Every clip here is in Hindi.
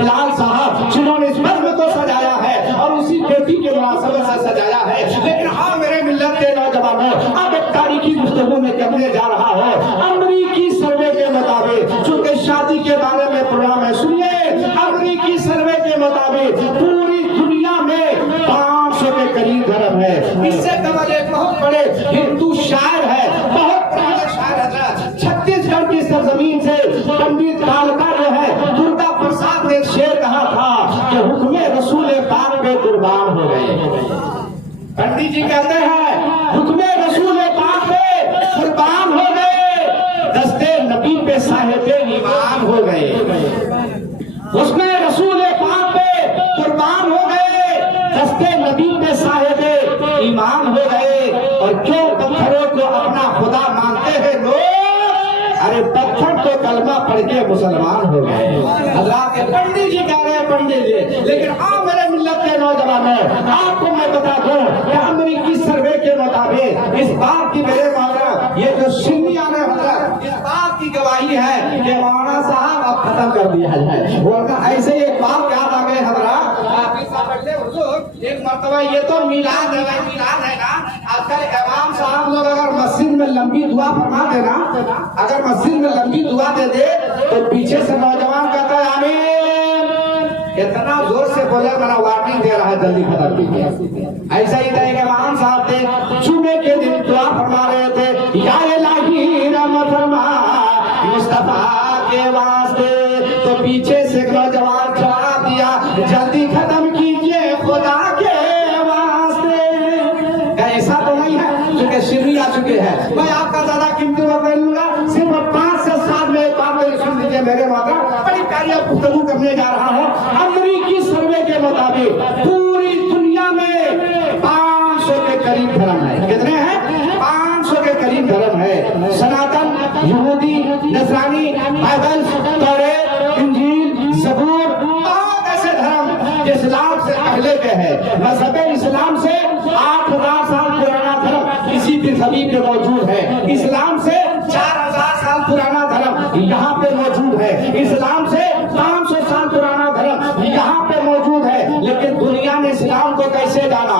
बिलाल साहब जिन्होंने इस बज़्म को सजाया है और उसी बेटी के मुनासबत से सजाया है। लेकिन हाँ मेरे मिल्लत के नौजवानों, अब एक तारीखी गुफ्तगू में कहने जा रहा हूँ। अमरीकी सर्वे के मुताबिक, चूंकि शादी के बारे में प्रोग्राम है, सुनिए, अमरीकी सर्वे के मुताबिक पूरी दुनिया में 500 के करीब धर्म है। इससे कबल एक बहुत बड़े हिंदू शायर है, बहुत बड़े शायर हजरत, छत्तीसगढ़ की सरजमीन से पंडित कालका जो है दुर्गा प्रसाद ने शेर कहा था कि हुक्मे रसूल पाक पे कुर्बान हो गए। पंडित जी कहते हैं हुक्मे रसूल पाक पे कुर्बान हो गए, दस्ते नबी पे साहिबे ईमान हो गए। उसमें रसूल पाक पे कुर्बान हो गए, दस्ते नबी पे साहिबे ईमान हो गए। और क्यों पत्थरों को अपना खुदा मानते हैं लोग? अरे पत्थर तो कलमा पढ़ के मुसलमान हो गए। हजरात के पंडित जी कह रहे हैं, पंडित जी, लेकिन आप मेरे मिल्लत के नौजवानों, आपको मैं बता दूं कि अमरीकी सर्वे के मुताबिक इस बात की मेरे मामला ये जो सुन्नियां ने हजरत इस बात की गवाही है कि मौलाना साहब अब खत्म कर दिया जाए। बोलना ऐसे ही एक बात याद आ गए हजरत, एक मर्तबा ये तो मिलाद है ना, आजकल इमाम साहब लोग अगर मस्जिद में लंबी दुआ फरमा देना, अगर मस्जिद में लंबी दुआ दे दे तो पीछे से नौजवान कहता है आमीन, इतना जोर से बोले मैंने वार्निंग दे रहा है जल्दी खत्म कीजिए। ऐसा ही था, एक इमाम साहब थे जुमे के दिन दुआ फरमा रहे थे, या इलाही रहमत फरमा मुस्तफा के वास्ते, तो पीछे से नौजवान जवाब दिया जल्दी खत्म कीजिए खुदा के वास्ते। ऐसा तो नहीं है क्योंकि शिवरी आ चुके हैं। मैं आपका ज्यादा कीमती वक्त नहीं लूंगा, सिर्फ 5 से 7 मिनट बाद सुन लीजिए मेरे माता, बड़ी प्यारी गुफ्तगू करने जा रहा हूँ। अमरीकी सर्वे के मुताबिक पूरी दुनिया में 500 के करीब धर्म है। कितने हैं? 500 के करीब धर्म है। सनातन, यहूदी, नसरानी, बाइबल, तौरात, इंजील, ज़बूर, बहुत ऐसे धर्म इस्लाम से पहले के हैं। मज़हब इस्लाम से 8000 साल पुराना धर्म इसी पृथ्वी पे मौजूद है। इस्लाम से 4000 साल पुराना धर्म यहाँ पे मौजूद है। इस्लाम से 500 साल पुराना धर्म यहाँ पे मौजूद है। लेकिन दुनिया ने इस्लाम को कैसे जाना?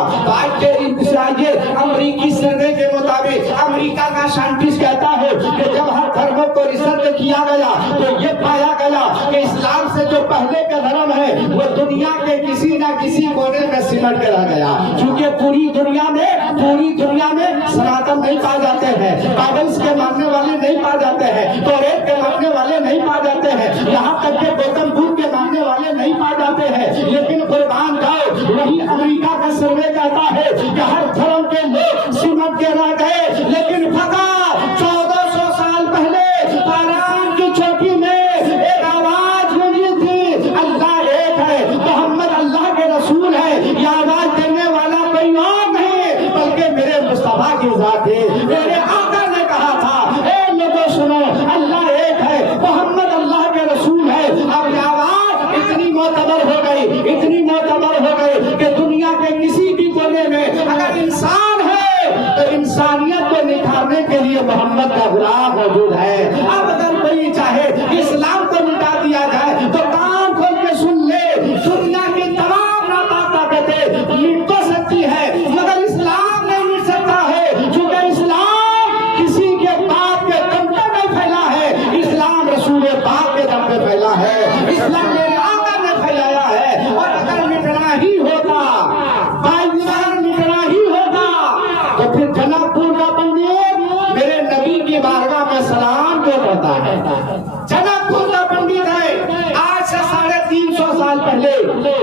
आइए अमरीकी सर्वे के मुताबिक अमेरिका का साइंटिस्ट कहता है कि जब हर धर्मों को रिसर्च किया गया तो ये पाया गया कि इस्लाम से जो पहले का धर्म है वो दुनिया के किसी न किसी कोने में सिमट के रह गया। क्योंकि पूरी दुनिया में सनातन नहीं पाए जाते हैं, बाइबल्स के मानने वाले नहीं पाए जाते हैं, तौरात के मानने वाले नहीं पाए जाते हैं, यहाँ तक के गौतम बुद्ध के मानने वाले नहीं पाए जाते हैं। लेकिन कुर्बान जाओ, वही अमेरिका का सर्वे कहता है कि हर धर्म के लोग सिमट के रह गए। लेकिन फका 1400 साल पहले कुरान की चौकी में एक आवाज गूंजी थी, अल्लाह एक है, मोहम्मद अल्लाह के रसूल है। ये आवाज देने वाला कोई और नहीं बल्कि मेरे मुस्तफा की जात है। मेरे आका ने कहा था, ए लोगों सुनो, अल्लाह एक है, मोहम्मद अल्लाह के रसूल है। अब ये आवाज इतनी मोतबर हो गई कि दुनिया के किसी भी कोने में अगर इंसान है तो इंसानियत को निखारने के लिए मोहम्मद का गुलाम मौजूद है। अब अगर कोई चाहे इस्लाम को मिटा दिया जाए तो कान खोल के सुन ले, दुनिया की तमाम ताकतें मिट तो सकती है मगर इस्लाम नहीं मिट सकता है। क्योंकि इस्लाम किसी के बाप के दम पर नहीं फैला है, इस्लाम रसूल पाक के दम पे फैला है, इस्लाम मेरे आका ने फैलाया है। और अगर मिटना ही होता, मिटना ही होता तो फिर जनकपुर का पंडित मेरे नबी की बारगाह में सलाम क्यों करता है? जनकपुर का पंडित है, आज से 350 साल पहले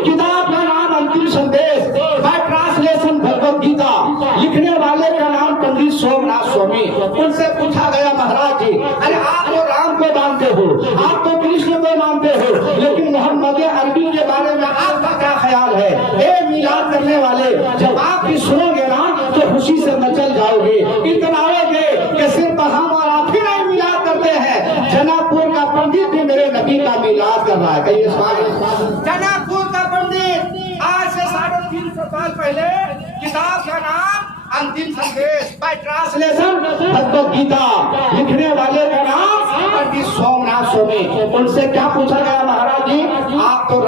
किताब का नाम अंतिम संदेश, बाय ट्रांसलेशन भगवत गीता, लिखने वाले का नाम पंडित सोमनाथ स्वामी। उनसे पूछा गया, महाराज जी, अरे आप तो राम को मानते हो, आप तो कृष्ण को मानते हो, लेकिन मोहम्मद अरबी के बारे में आपका क्या ख्याल है? ए मिलाद करने वाले, जब आप भी सुनोगे ना तो खुशी से मचल जाओगे, इतनाओगे कि सिर्फ हम और आप ही नहीं मिलाद करते हैं, जनकपुर का पंडित भी मेरे नबी का मिलाद कर रहा है। कहिए जनकपुर का पंडित आज से 350 साल पहले किताब का नाम अंतिम संदेश, बाय ट्रांसलेशन भगवत गीता, लिखने वाले का नाम पंडित सोमनाथ स्वामी। उनसे क्या पूछा गया, महाराज जी आप तो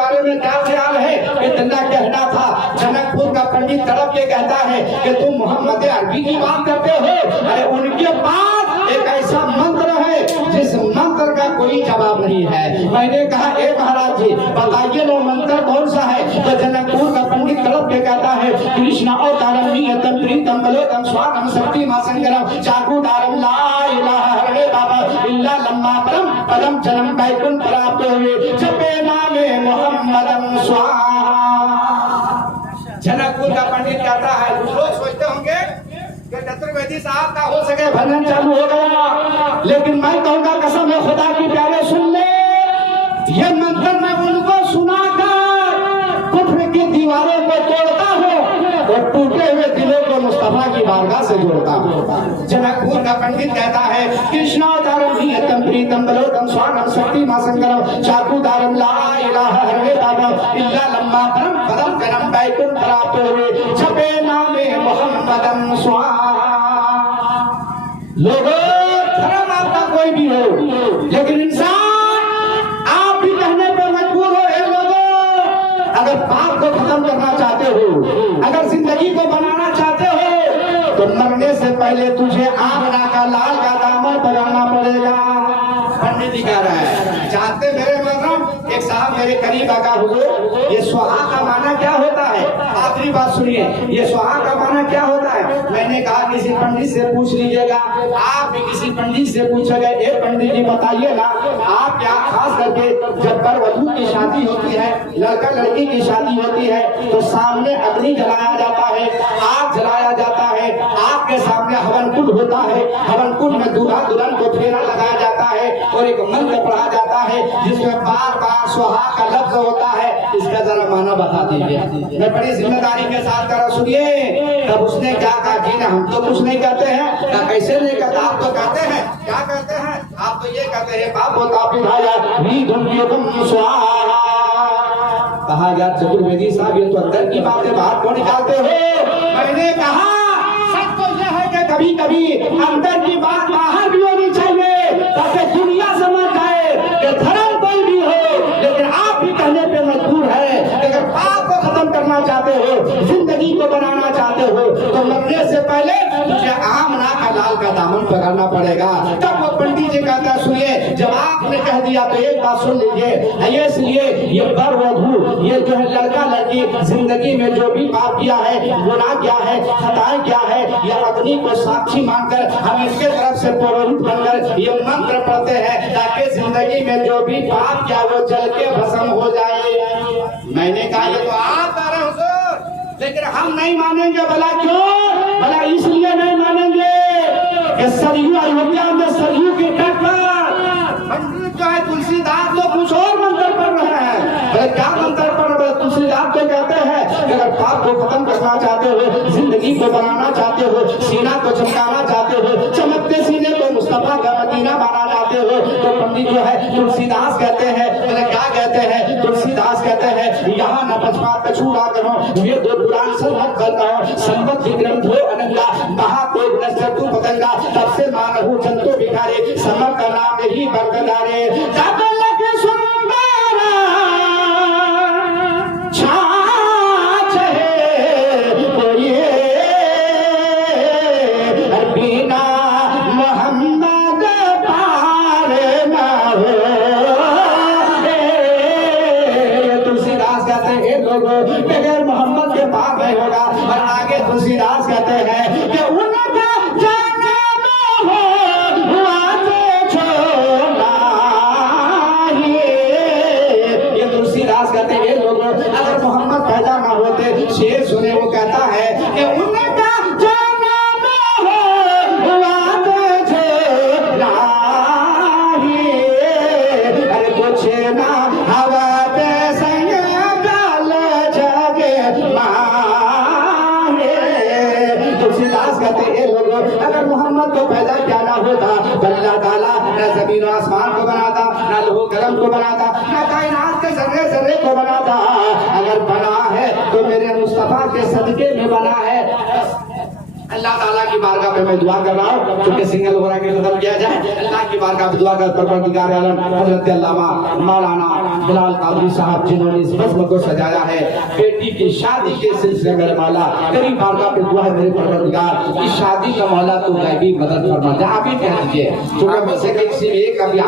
बारे में क्या ख्याल है? इतना कहना था। जनकपुर का पंडित तड़प के कहता है कि तुम मोहम्मद अरबी की बात करते हो। अरे उनके पास एक ऐसा मंत्र है जिस मंत्र का कोई जवाब नहीं है। मैंने कहा ए महाराज जी बताइए वो मंत्र कौन सा है? तो जनकपुर का पंडित तड़प के कहता है कृष्ण अवतारम नियतम प्रीतम बलोतम स्वागम शक्ति मासंगरम चाकुदारम ला इलाहा हरे बाबा इल्ला लम्मा परम पदम जन्म बैकुंठ प्राप्त हुए जपे नामे मोहम्मदम स्वाहा। जनकपुर का पंडित कहता है लोग सोचते होंगे कि चतुर्वेदी साहब का हो सके भजन चालू हो गया, लेकिन मैं कहूँगा कसम है खुदा की प्यारे सुन ले, ये मंत्र मैं उनको सुनाकर कुफ्र की दीवारों को तोड़ता हूँ और टूटे हुए दिलों को मुस्तफा की बारगाह से जोड़ता हूँ। जनकपुर का पंडित कहता है कृष्णावतारम नियतम प्रीतम बलोतम स्वागम शक्ति मासंगरम चाकुदारम ला इलाहा हरे बाबा इल्ला लम्मा परम पदम जन्म बैकुंठ प्राप्त हुए जपे नामे मोहम्मदम स्वाहा। लोगों धर्म आपका कोई भी हो, लेकिन इंसान आप भी कहने पर मजबूर हो। अगर पाप को खत्म करना चाहते हो, अगर जिंदगी को बनाना चाहते हो, तो मरने से पहले तुझे आमना का लाल का दामन पकड़ना पड़ेगा। पंडित जी कह रहा है जानते मेरे मतलब एक साहब मेरे करीब आका हुजूर ये सुहा का माना क्या होता है? आखिरी बात सुनिए, ये सुहा का माना क्या होता है? मैंने कहा किसी पंडित से पूछ लीजिएगा। आप भी किसी पंडित से पूछेगा ए पंडित जी बताइए ना आप क्या खास करके जब वर वधू की शादी होती है, लड़का लड़की की शादी होती है, तो सामने अग्नि जलाया जाता है, आग जलाया जाता है, आग के सामने हवन कुंड होता है, हवन कुंड में दूल्हा दुल्हन को फेरा लगाया जाता है और एक मंत्र पढ़ा जाता है जिसमें बार बार सुहा का लफ्ज होता है। इसका जरा माना बता दीजिए। मैं बड़ी जिम्मेदारी के साथ करा सुनिए। तब उसने क्या कहा जी ना हम तो कुछ नहीं कहते हैं। क्या कैसे नहीं कहते? आप तो कहते हैं। क्या कहते हैं? आप तो ये कहते हैं बाप होता कहा यार चतुर्वेदी साहब ये तो अंदर की बातें बाहर क्यों निकालते हो? मैंने कहा सच तो यह है कि कभी कभी अंदर की बात बाहर भी होनी चाहिए ताकि दुनिया समझ जाए कि धर्म कोई भी हो, लेकिन आप भी कहने पे मजबूर है। अगर पाप को खत्म करना चाहते हो, जिंदगी को बनाना चाहते हो, तो मरने से पहले तुझे आमना का लाल का दामन पकड़ना पड़ेगा। तब वो पंडित जी कहता सुनिए जब आपने कह दिया तो एक बात सुन लीजिए। इसलिए ये वर वधू ये जो है लड़का लड़की जिंदगी में जो भी पाप किया है, गुनाह किया है, खताएं किया है, ये अग्नि को साक्षी मानकर हम इसके तरफ से पुरोहित बनकर ये मंत्र पढ़ते हैं ताकि जिंदगी में जो भी पाप किया वो जल के भस्म हो जाए। मैंने कहा ये तो आप कह रहे हो, लेकिन हम नहीं मानेंगे। भला क्यों? भला इसलिए नहीं मानेंगे कि सरयू अयोध्या में सरयू के तट पर पंडित जो है तुलसीदास लोग कुछ और मंत्र पढ़ रहे हैं। भले क्या मंत्र पढ़ रहे? तुलसीदास तो कहते हैं कि अगर पाप को खत्म करना चाहते हो, जिंदगी को बनाना चाहते हो, सीना को चमकाना चाहते हो, चमकते सीने को मुस्तफा का मदीना बना चाहते हो, तो पंडित जो है तुलसीदास कहते हैं। भले क्या कहते हैं? तुलसीदास कहते हैं यहाँ न बचपा कछुआ करो ये दो पुराण संभव करता हूँ संबत विक्रम धो अनंगा महाकोट नस्तर तू पतंगा तब से मानहु जंतु भिखारे समर का नाम ही बरकरारे जब लग सुंदर छाछ है कोई बिना मोहम्मद पार ना हो। तुलसीदास कहते हैं लोगों बगैर मोहम्मद के पार नहीं होगा। और आगे तुलसीदास कहते हैं कि उनका जन्म हो हुआ तो छोड़ा ये तुलसीदास कहते हैं लोगों अगर मोहम्मद पैदा ना होते शेर सुने वो कहता है कि उनका जन्म हो हुआ तो छोड़ा अरे कुछ ना हवा अगर मोहम्मद को पैदा क्या ना होता अल्लाह ताला न जमीन और आसमान को बनाता, न लोह कलम को बनाता, न कायनात के जर्रे जर्रे को बनाता। अगर बना है तो मेरे मुस्तफा के सदके में बना है। अल्लाह ताला की बारगाह पे मैं दुआ कर रहा हूँ क्योंकि सिंगल हो रहा है खत्म किया जाए। अल्लाह की बारगाह दुआ कर परवरदिगार आलम हजरत अल्लामा मौलाना बिलाल कादरी साहब जिन्होंने इस बज़्म को सजाया है बेटी की शादी के सिलसिले में मौला तेरी बारगाह पे दुआ है मेरे परवरदिगार इस शादी का मौला तू गैबी मदद फरमा। आप ही कह दीजिए, क्योंकि मुझसे किसी एक अभी